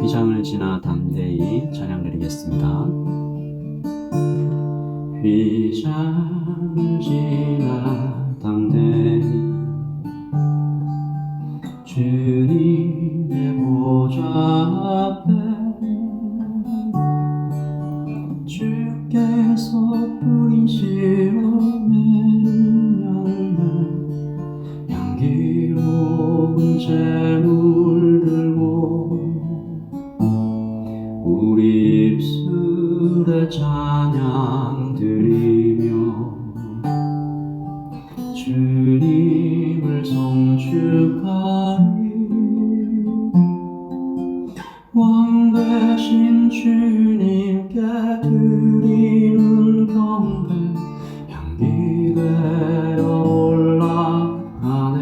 휘장을 지나 담대히 찬양 드리겠습니다. 휘장을 지나 담대히 주님의 보좌 앞에 주께서 뿌리시러 내린 열매 향기로운 재물 들고 우리 입술에 찬양 드리며 주님을 송축하리. 왕 되신 주님께 드리는 경배 향기 되어 올라가네.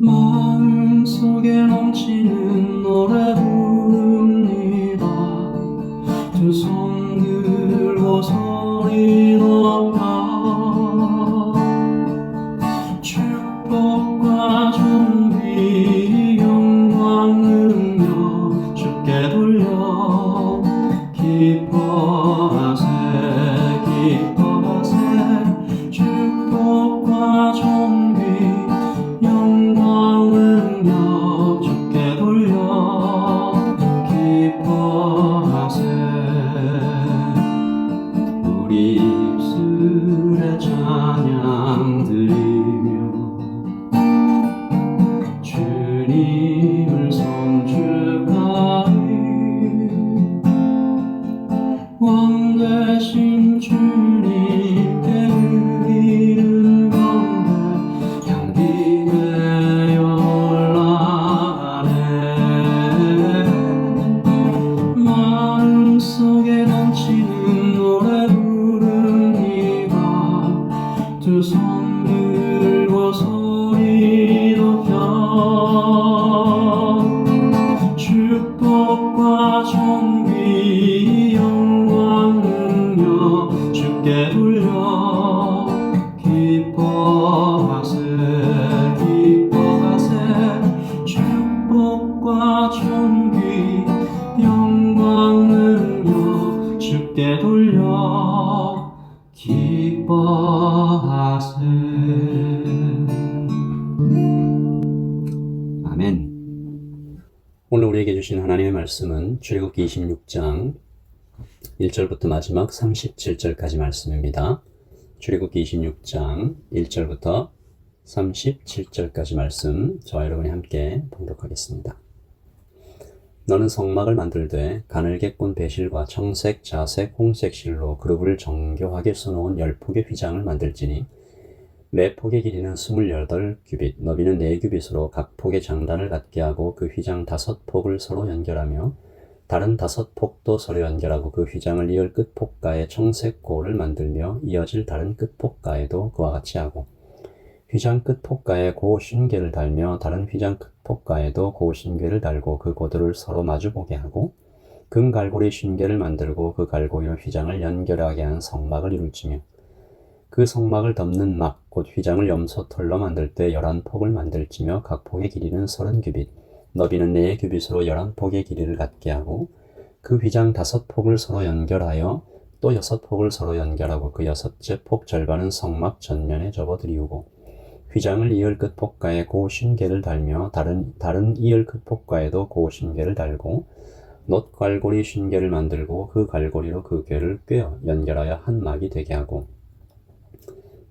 마음속에 넘치는 노래 부릅니다. 두 손 들고 소리 높여 축복과 존귀 영광 능력 주께 돌려 기뻐하세 기뻐하세. 축복과 존귀 영광 능력 주께 돌려 기뻐하세. 우리 입술에 찬양 드리며 주님을 송축하리. 왕 되신 주님께 드리는 경배 향기 되어 올라가네. 마음속에 넘치는 노래 부릅니다. 두 손 들고 소리 높여 축복과 존귀 영광 능력 주께 돌려 기뻐하세 기뻐하세. 축복과 존귀 영광 능력 주께 돌려 기뻐하세. 아멘. 오늘 우리에게 주신 하나님의 말씀은 출애굽기 26장 1절부터 마지막 37절까지 말씀입니다. 출애굽기 26장 1절부터 37절까지 말씀, 저와 여러분이 함께 봉독하겠습니다. 너는 성막을 만들되 가늘게 꾼 배실과 청색, 자색, 홍색 실로 그룹을 정교하게 써놓은 10폭의 휘장을 만들지니 매 폭의 길이는 28규빗, 너비는 4규빗으로 각 폭의 장단을 갖게 하고 그 휘장 5폭을 서로 연결하며 다른 5폭도 서로 연결하고 그 휘장을 이을 끝폭가에 청색 고를 만들며 이어질 다른 끝폭가에도 그와 같이 하고 휘장 끝폭가에 고 신궤를 달며 다른 휘장 끝폭가에도 고 신궤를 달고 그 고도를 서로 마주보게 하고 금갈고리 신궤를 만들고 그 갈고리로 휘장을 연결하게 한 성막을 이룰지며 그 성막을 덮는 막, 곧 휘장을 염소털로 만들 때 11폭을 만들지며 각 폭의 길이는 30규빗, 너비는 4규빗으로 11폭의 길이를 갖게 하고 그 휘장 5폭을 서로 연결하여 또 6폭을 서로 연결하고 그 6째 폭 절반은 성막 전면에 접어들이우고 휘장을 이을 끝폭가에 고 신궤를 달며 다른 이을 끝폭가에도 고 신궤를 달고 놋갈고리 신궤를 만들고 그 갈고리로 그 궤를 꿰어 연결하여 한 막이 되게 하고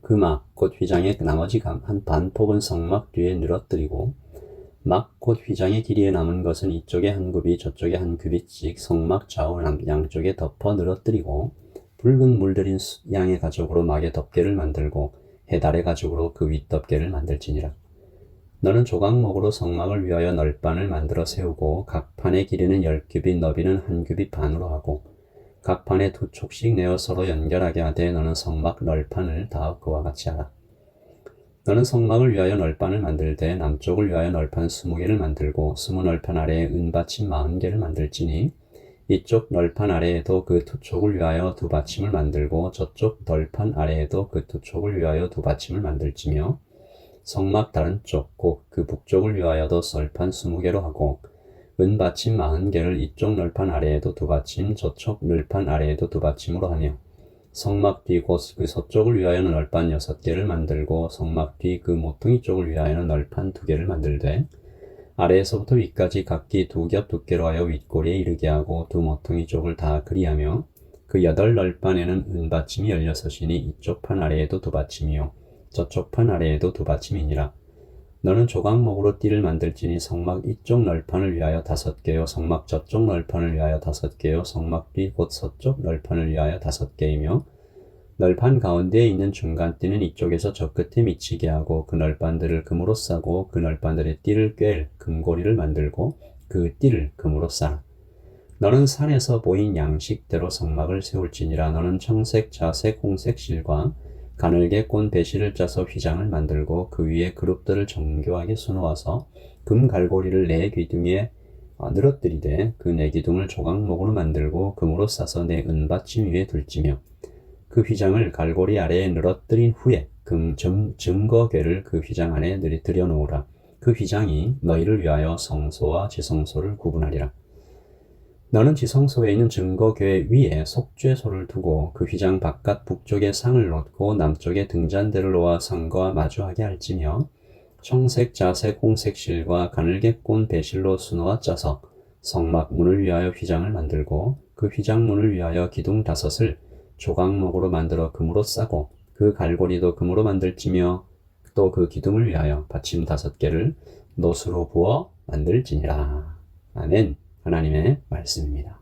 그 막, 곧 휘장의 나머지 한 반폭은 성막 뒤에 늘어뜨리고 막, 곧 휘장의 길이에 남은 것은 이쪽에 한 굽이 저쪽에 한 규빗씩 성막 좌우 양쪽에 덮어 늘어뜨리고 붉은 물들인 양의 가죽으로 막의 덮개를 만들고 해달의 가죽으로 그 윗덮개를 만들지니라. 너는 조각목으로 성막을 위하여 널판을 만들어 세우고 각 판의 길이는 10규빗, 너비는 1규빗 반으로 하고 각 판에 2촉씩 내어 서로 연결하게 하되 너는 성막 널판을 다 그와 같이 하라. 너는 성막을 위하여 널판을 만들되 남쪽을 위하여 널판 20개를 만들고 20널판 아래에 은받침 40개를 만들지니 이쪽 널판 아래에도 그 2촉을 위하여 2받침을 만들고 저쪽 널판 아래에도 그 2촉을 위하여 2받침을 만들지며 성막 다른 쪽 곧 그 북쪽을 위하여도 썰판 20개로 하고 은받침 40개를 이쪽 널판 아래에도 2받침 저쪽 널판 아래에도 2받침으로 하며 성막 뒤 곧 그 서쪽을 위하여는 널판 6개를 만들고 성막 뒤 그 모퉁이 쪽을 위하여는 널판 2개를 만들되 아래에서부터 위까지 각기 2겹 두께로 하여 윗꼬리에 이르게 하고 두 모퉁이 쪽을 다 그리하며 그 8널판에는 은받침이 16이니 이쪽 판 아래에도 2받침이요 저쪽 판 아래에도 2받침이니라. 너는 조각목으로 띠를 만들지니 성막 이쪽 널판을 위하여 5개요 성막 저쪽 널판을 위하여 5개요 성막 뒤 곧 서쪽 널판을 위하여 5개이며 널판 가운데에 있는 중간 띠는 이쪽에서 저 끝에 미치게 하고 그 널판들을 금으로 싸고 그 널판들의 띠를 꿰 금고리를 만들고 그 띠를 금으로 싸라. 너는 산에서 보인 양식대로 성막을 세울지니라. 너는 청색, 자색, 홍색 실과 가늘게 꼰 배실을 짜서 휘장을 만들고 그 위에 그룹들을 정교하게 수놓아서 금 갈고리를 4기둥에 늘어뜨리되 그 4기둥을 조각목으로 만들고 금으로 싸서 내 은받침 위에 둘지며 그 휘장을 갈고리 아래에 늘어뜨린 후에 증거궤를 그 휘장 안에 들여놓으라. 그 휘장이 너희를 위하여 성소와 지성소를 구분하리라. 너는 지성소에 있는 증거궤 위에 속죄소를 두고 그 휘장 바깥 북쪽에 상을 놓고 남쪽에 등잔대를 놓아 상과 마주하게 할지며 청색, 자색, 홍색 실과 가늘게 꼰 배실로 수놓아 짜서 성막 문을 위하여 휘장을 만들고 그 휘장 문을 위하여 기둥 5을 조각목으로 만들어 금으로 싸고 그 갈고리도 금으로 만들지며 또 그 기둥을 위하여 받침 5개를 노수로 부어 만들지니라. 아멘. 하나님의 말씀입니다.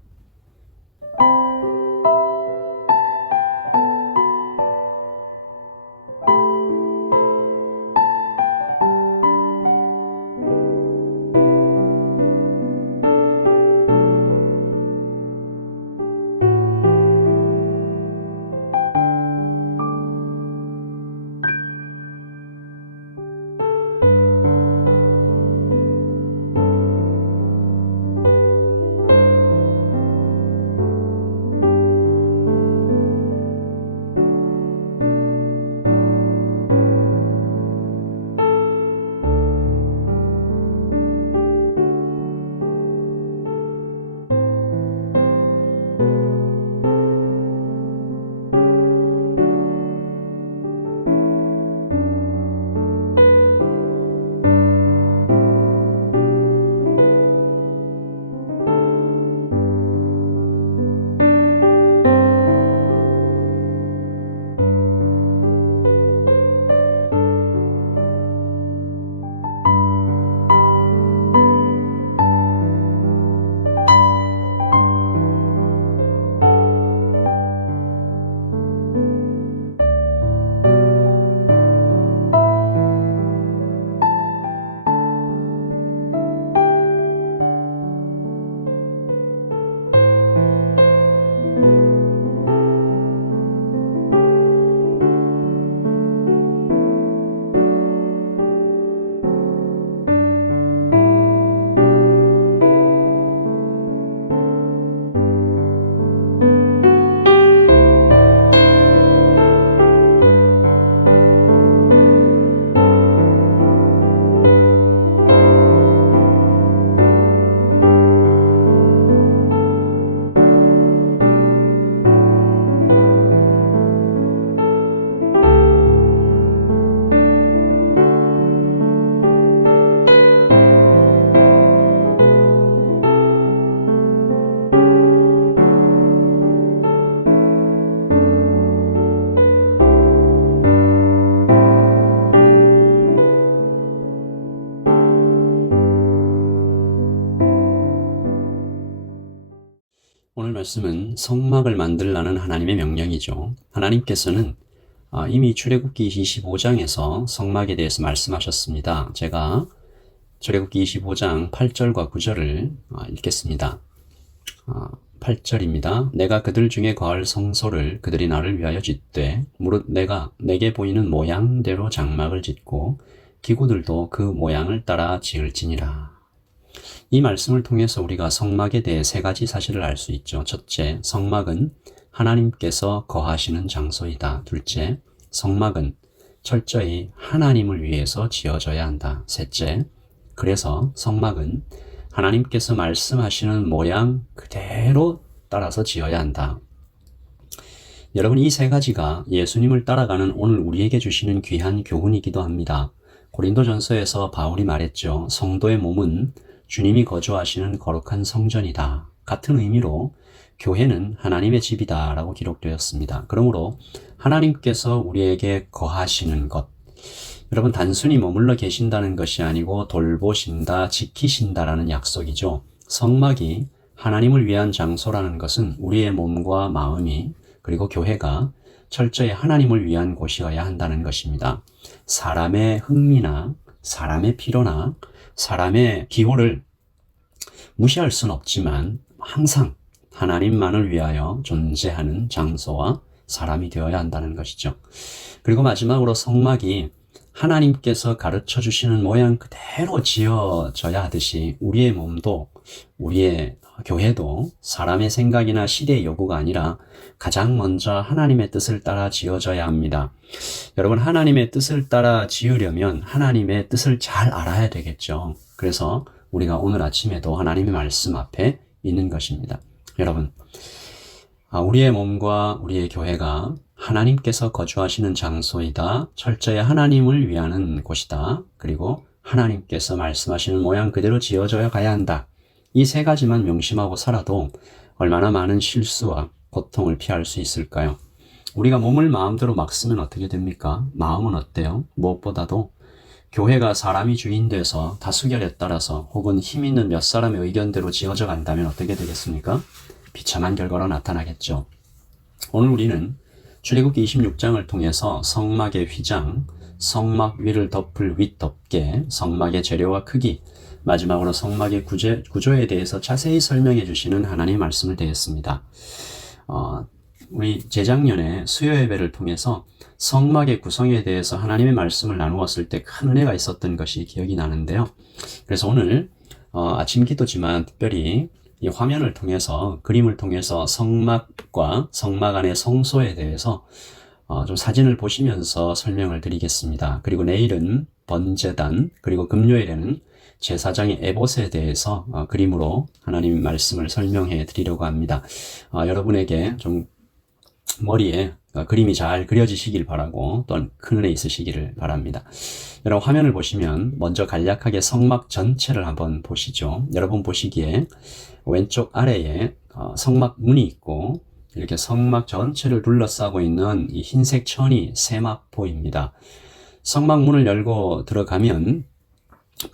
오늘 말씀은 성막을 만들라는 하나님의 명령이죠. 하나님께서는 이미 출애굽기 25장에서 성막에 대해서 말씀하셨습니다. 제가 출애굽기 25장 8절과 9절을 읽겠습니다. 8절입니다. 내가 그들 중에 거할 성소를 그들이 나를 위하여 짓되 무릇 내가 내게 보이는 모양대로 장막을 짓고 기구들도 그 모양을 따라 지을지니라. 이 말씀을 통해서 우리가 성막에 대해 3가지 사실을 알 수 있죠. 첫째, 성막은 하나님께서 거하시는 장소이다. 둘째, 성막은 철저히 하나님을 위해서 지어져야 한다. 셋째, 그래서 성막은 하나님께서 말씀하시는 모양 그대로 따라서 지어야 한다. 여러분, 이 세 가지가 예수님을 따라가는 오늘 우리에게 주시는 귀한 교훈이기도 합니다. 고린도전서에서 바울이 말했죠. 성도의 몸은 주님이 거주하시는 거룩한 성전이다. 같은 의미로 교회는 하나님의 집이다 라고 기록되었습니다. 그러므로 하나님께서 우리에게 거하시는 것, 여러분 단순히 머물러 계신다는 것이 아니고 돌보신다, 지키신다라는 약속이죠. 성막이 하나님을 위한 장소라는 것은 우리의 몸과 마음이 그리고 교회가 철저히 하나님을 위한 곳이어야 한다는 것입니다. 사람의 흥미나 사람의 필요나 사람의 기호를 무시할 수는 없지만 항상 하나님만을 위하여 존재하는 장소와 사람이 되어야 한다는 것이죠. 그리고 마지막으로 성막이 하나님께서 가르쳐 주시는 모양 그대로 지어져야 하듯이 우리의 몸도 우리의 교회도 사람의 생각이나 시대의 요구가 아니라 가장 먼저 하나님의 뜻을 따라 지어져야 합니다. 여러분, 하나님의 뜻을 따라 지으려면 하나님의 뜻을 잘 알아야 되겠죠. 그래서 우리가 오늘 아침에도 하나님의 말씀 앞에 있는 것입니다. 여러분, 우리의 몸과 우리의 교회가 하나님께서 거주하시는 장소이다. 철저히 하나님을 위하는 곳이다. 그리고 하나님께서 말씀하시는 모양 그대로 지어져야 가야 한다. 이 세 가지만 명심하고 살아도 얼마나 많은 실수와 고통을 피할 수 있을까요? 우리가 몸을 마음대로 막 쓰면 어떻게 됩니까? 마음은 어때요? 무엇보다도 교회가 사람이 주인 돼서 다수결에 따라서 혹은 힘 있는 몇 사람의 의견대로 지어져 간다면 어떻게 되겠습니까? 비참한 결과로 나타나겠죠. 오늘 우리는 출애굽기 26장을 통해서 성막의 휘장, 성막 위를 덮을 윗덮개, 성막의 재료와 크기, 마지막으로 성막의 구조에 대해서 자세히 설명해 주시는 하나님의 말씀을 대했습니다. 우리 재작년에 수요 예배를 통해서 성막의 구성에 대해서 하나님의 말씀을 나누었을 때 큰 은혜가 있었던 것이 기억이 나는데요. 그래서 오늘 아침 기도지만 특별히 이 화면을 통해서, 그림을 통해서 성막과 성막 안의 성소에 대해서 좀 사진을 보시면서 설명을 드리겠습니다. 그리고 내일은 번제단, 그리고 금요일에는 제사장의 에봇에 대해서 그림으로 하나님 말씀을 설명해 드리려고 합니다. 여러분에게 좀 머리에 그림이 잘 그려지시길 바라고 또한 큰 은혜 있으시기를 바랍니다. 여러분, 화면을 보시면 먼저 간략하게 성막 전체를 한번 보시죠. 여러분 보시기에 왼쪽 아래에 성막 문이 있고 이렇게 성막 전체를 둘러싸고 있는 이 흰색 천이 세마포입니다. 성막 문을 열고 들어가면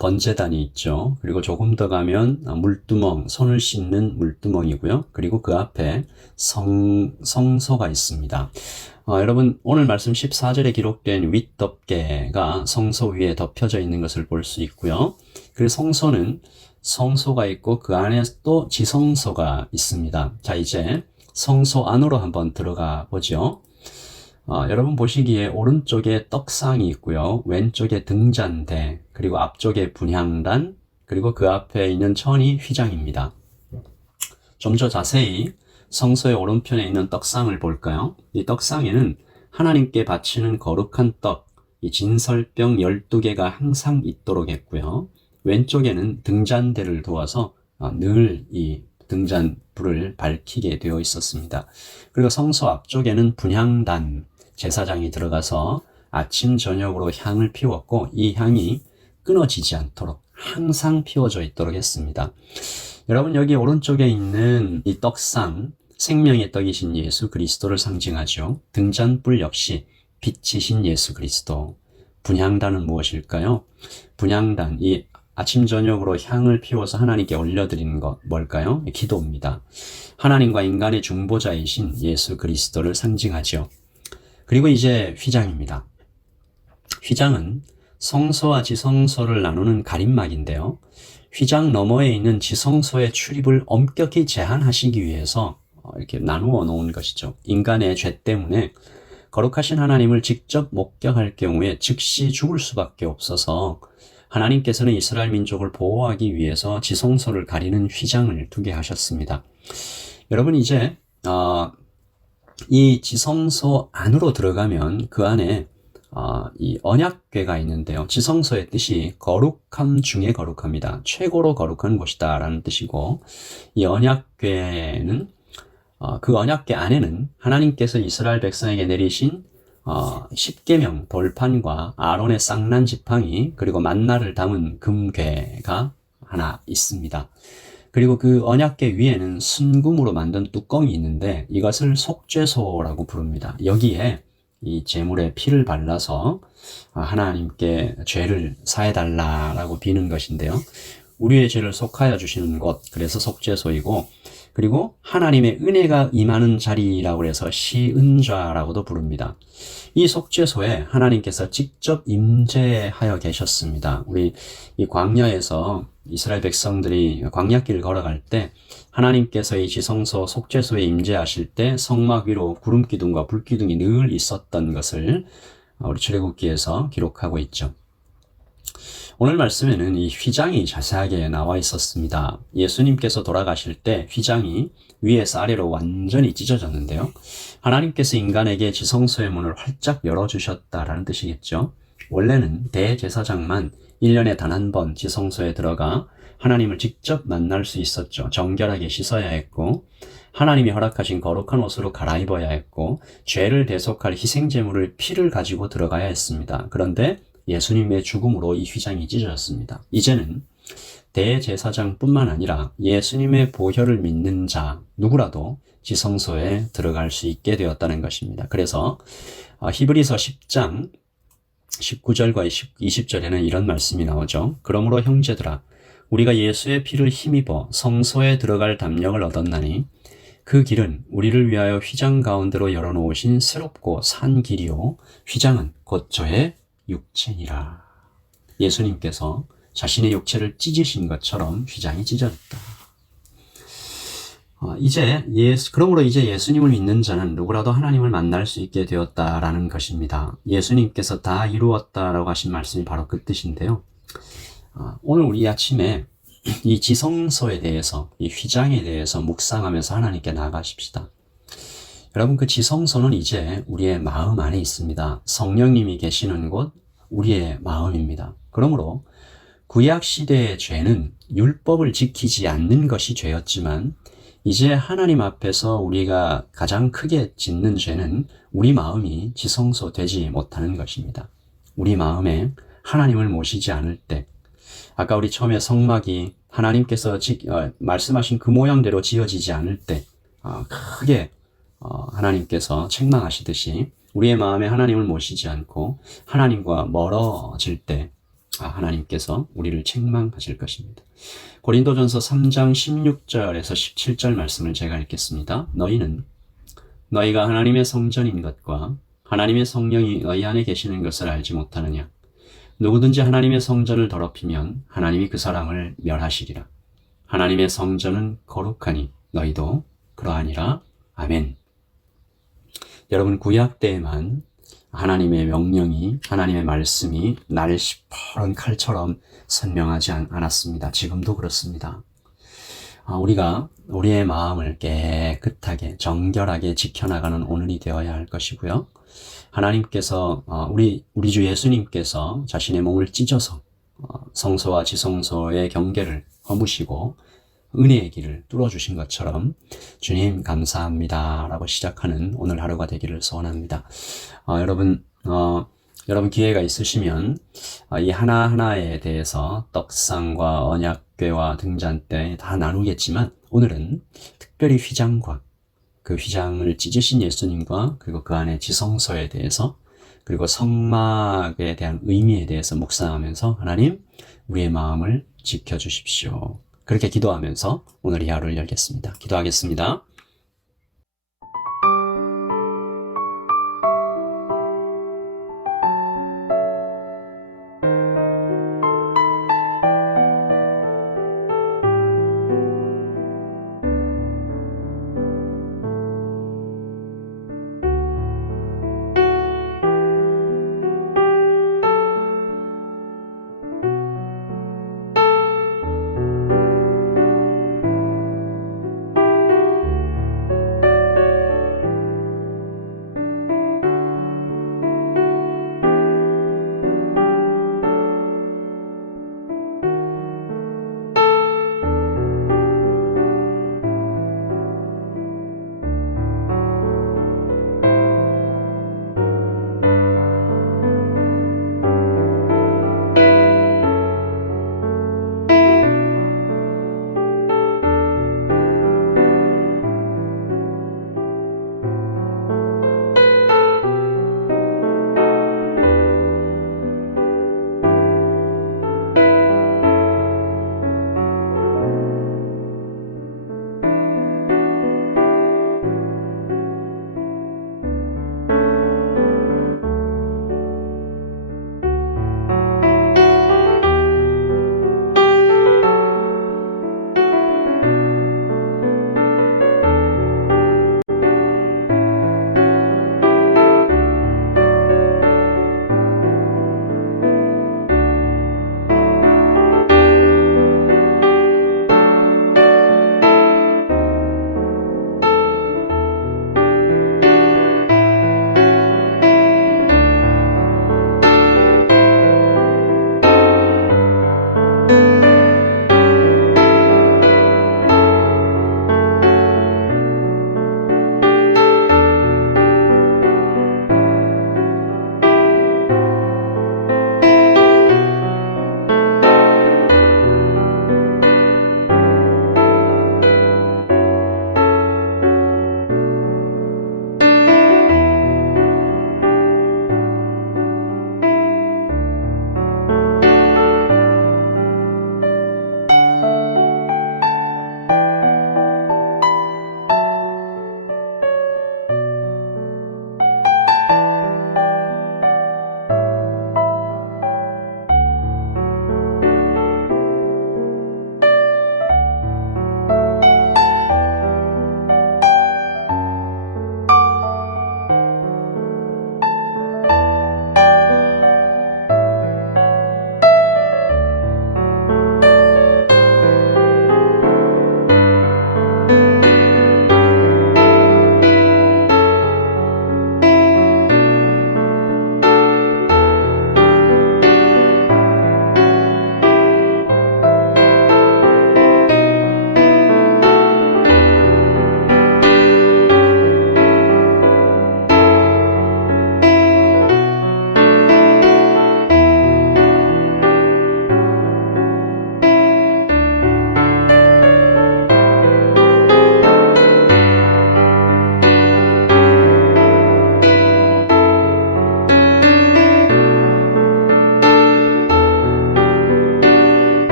번제단이 있죠. 그리고 조금 더 가면 물두멍, 손을 씻는 물두멍이고요. 그리고 그 앞에 성소가 있습니다. 여러분, 오늘 말씀 14절에 기록된 윗덮개가 성소 위에 덮여져 있는 것을 볼 수 있고요. 그리고 성소는 성소가 있고 그 안에 또 지성소가 있습니다. 자, 이제 성소 안으로 한번 들어가 보죠. 여러분 보시기에 오른쪽에 떡상이 있고요. 왼쪽에 등잔대, 그리고 앞쪽에 분향단, 그리고 그 앞에 있는 천이 휘장입니다. 좀 더 자세히 성소의 오른편에 있는 떡상을 볼까요? 이 떡상에는 하나님께 바치는 거룩한 떡, 이 진설병 12개가 항상 있도록 했고요. 왼쪽에는 등잔대를 두어서 늘 이 등잔 불을 밝히게 되어 있었습니다. 그리고 성소 앞쪽에는 분향단, 제사장이 들어가서 아침 저녁으로 향을 피웠고 이 향이 끊어지지 않도록 항상 피워져 있도록 했습니다. 여러분, 여기 오른쪽에 있는 이 떡상, 생명의 떡이신 예수 그리스도를 상징하죠. 등잔불 역시 빛이신 예수 그리스도. 분향단은 무엇일까요? 분향단, 이 아침 저녁으로 향을 피워서 하나님께 올려드리는 것 뭘까요? 기도입니다. 하나님과 인간의 중보자이신 예수 그리스도를 상징하죠. 그리고 이제 휘장입니다. 휘장은 성소와 지성소를 나누는 가림막인데요. 휘장 너머에 있는 지성소의 출입을 엄격히 제한하시기 위해서 이렇게 나누어 놓은 것이죠. 인간의 죄 때문에 거룩하신 하나님을 직접 목격할 경우에 즉시 죽을 수밖에 없어서 하나님께서는 이스라엘 민족을 보호하기 위해서 지성소를 가리는 휘장을 두게 하셨습니다. 여러분, 이제 이 지성소 안으로 들어가면 그 안에 이 언약궤가 있는데요. 지성소의 뜻이 거룩함 중에 거룩합니다. 최고로 거룩한 곳이다 라는 뜻이고, 이 언약궤는 그 언약궤 안에는 하나님께서 이스라엘 백성에게 내리신 10계명 돌판과 아론의 쌍난 지팡이 그리고 만나를 담은 금궤가 하나 있습니다. 그리고 그 언약궤 위에는 순금으로 만든 뚜껑이 있는데 이것을 속죄소라고 부릅니다. 여기에 이 제물에 피를 발라서 하나님께 죄를 사해달라라고 비는 것인데요. 우리의 죄를 속하여 주시는 곳, 그래서 속죄소이고, 그리고 하나님의 은혜가 임하는 자리라고 해서 시은좌라고도 부릅니다. 이 속죄소에 하나님께서 직접 임재하여 계셨습니다. 우리 이 광야에서 이스라엘 백성들이 광야길을 걸어갈 때 하나님께서 이 지성소 속죄소에 임재하실 때 성막 위로 구름 기둥과 불 기둥이 늘 있었던 것을 우리 출애굽기에서 기록하고 있죠. 오늘 말씀에는 이 휘장이 자세하게 나와 있었습니다. 예수님께서 돌아가실 때 휘장이 위에서 아래로 완전히 찢어졌는데요. 하나님께서 인간에게 지성소의 문을 활짝 열어주셨다라는 뜻이겠죠. 원래는 대제사장만 1년에 단 한 번 지성소에 들어가 하나님을 직접 만날 수 있었죠. 정결하게 씻어야 했고, 하나님이 허락하신 거룩한 옷으로 갈아입어야 했고, 죄를 대속할 희생제물을 피를 가지고 들어가야 했습니다. 그런데 예수님의 죽음으로 이 휘장이 찢어졌습니다. 이제는 대제사장뿐만 아니라 예수님의 보혈을 믿는 자 누구라도 지성소에 들어갈 수 있게 되었다는 것입니다. 그래서 히브리서 10장 19절과 20절에는 이런 말씀이 나오죠. 그러므로 형제들아, 우리가 예수의 피를 힘입어 성소에 들어갈 담력을 얻었나니 그 길은 우리를 위하여 휘장 가운데로 열어놓으신 새롭고 산 길이요, 휘장은 곧 저의 육체니라. 예수님께서 자신의 육체를 찢으신 것처럼 휘장이 찢어졌다. 그러므로 이제 예수님을 믿는 자는 누구라도 하나님을 만날 수 있게 되었다라는 것입니다. 예수님께서 다 이루었다라고 하신 말씀이 바로 그 뜻인데요. 오늘 우리 아침에 이 지성소에 대해서, 이 휘장에 대해서 묵상하면서 하나님께 나아가십시다. 여러분, 그 지성소는 이제 우리의 마음 안에 있습니다. 성령님이 계시는 곳, 우리의 마음입니다. 그러므로 구약 시대의 죄는 율법을 지키지 않는 것이 죄였지만, 이제 하나님 앞에서 우리가 가장 크게 짓는 죄는 우리 마음이 지성소 되지 못하는 것입니다. 우리 마음에 하나님을 모시지 않을 때, 아까 우리 처음에 성막이 하나님께서 말씀하신 그 모양대로 지어지지 않을 때 크게 하나님께서 책망하시듯이 우리의 마음에 하나님을 모시지 않고 하나님과 멀어질 때 하나님께서 우리를 책망하실 것입니다. 고린도전서 3장 16절에서 17절 말씀을 제가 읽겠습니다. 너희가 하나님의 성전인 것과 하나님의 성령이 너희 안에 계시는 것을 알지 못하느냐? 누구든지 하나님의 성전을 더럽히면 하나님이 그 사람을 멸하시리라. 하나님의 성전은 거룩하니 너희도 그러하니라. 아멘. 여러분, 구약 때에만 하나님의 명령이, 하나님의 말씀이 날씨퍼런 칼처럼 선명하지 않았습니다. 지금도 그렇습니다. 우리가 우리의 마음을 깨끗하게 정결하게 지켜나가는 오늘이 되어야 할 것이고요. 하나님께서 우리 주 예수님께서 자신의 몸을 찢어서 성소와 지성소의 경계를 허무시고 은혜의 길을 뚫어주신 것처럼 주님 감사합니다 라고 시작하는 오늘 하루가 되기를 소원합니다. 여러분 기회가 있으시면 이 하나하나에 대해서 떡상과 언약궤와 등잔대 다 나누겠지만 오늘은 특별히 휘장과 그 휘장을 찢으신 예수님과 그리고 그 안에 지성소에 대해서 그리고 성막에 대한 의미에 대해서 묵상하면서 하나님 우리의 마음을 지켜주십시오. 그렇게 기도하면서 오늘 이 하루를 열겠습니다. 기도하겠습니다.